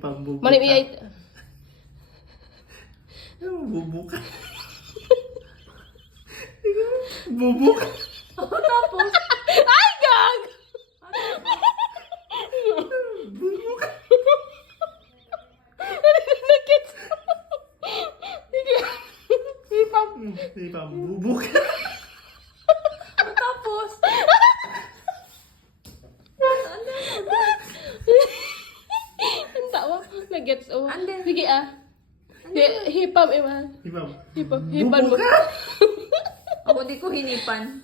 Pambubuka. Mali iyay. Bubuka. Bubuka. Tapos, Ay, gag! Bubuka. Nag-gets. Hipam. Pambubuka. tapos. Ang tawa. Nag-gets. Oh. Ande. Sige ah. Hipam, Iman. Hipam. Hipan mo. Bubuka. Ako di ko hinipan.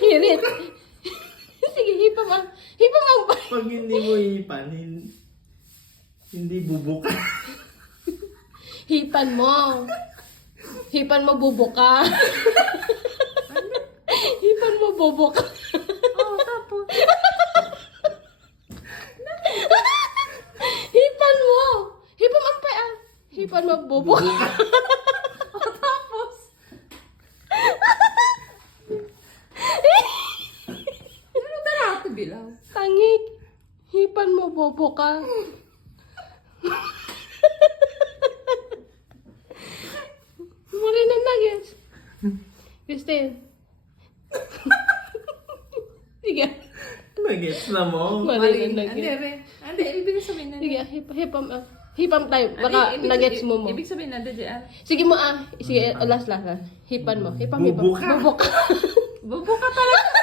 Hirit. Sige, hipam ah. Hipam ang ba? Pag hindi mo hipan, hindi bubuka. Hipan mo. Hipan mo bubuka. Hipan mo bubuka. Oo, tapos. Hipan mo. Hipam ang pa ah. Hipan mo bubuka. Oo, tapos. Ano ba na ako bilaw? Tangik. Hipan mo bubuka. Muli na nuggets. Christine. Sige. Nagets na mo. Mali na Ande, nuggets. re. Ande, ibig sabihin na. Sige, hipam ah. Hipam tayo. Baka nuggets mo mo. Ibig sabihin na, Diyan. Sige mo ah. Sige, last. Hipan mo. Hipam. Bubuka. Bubuka. Bubuka talaga.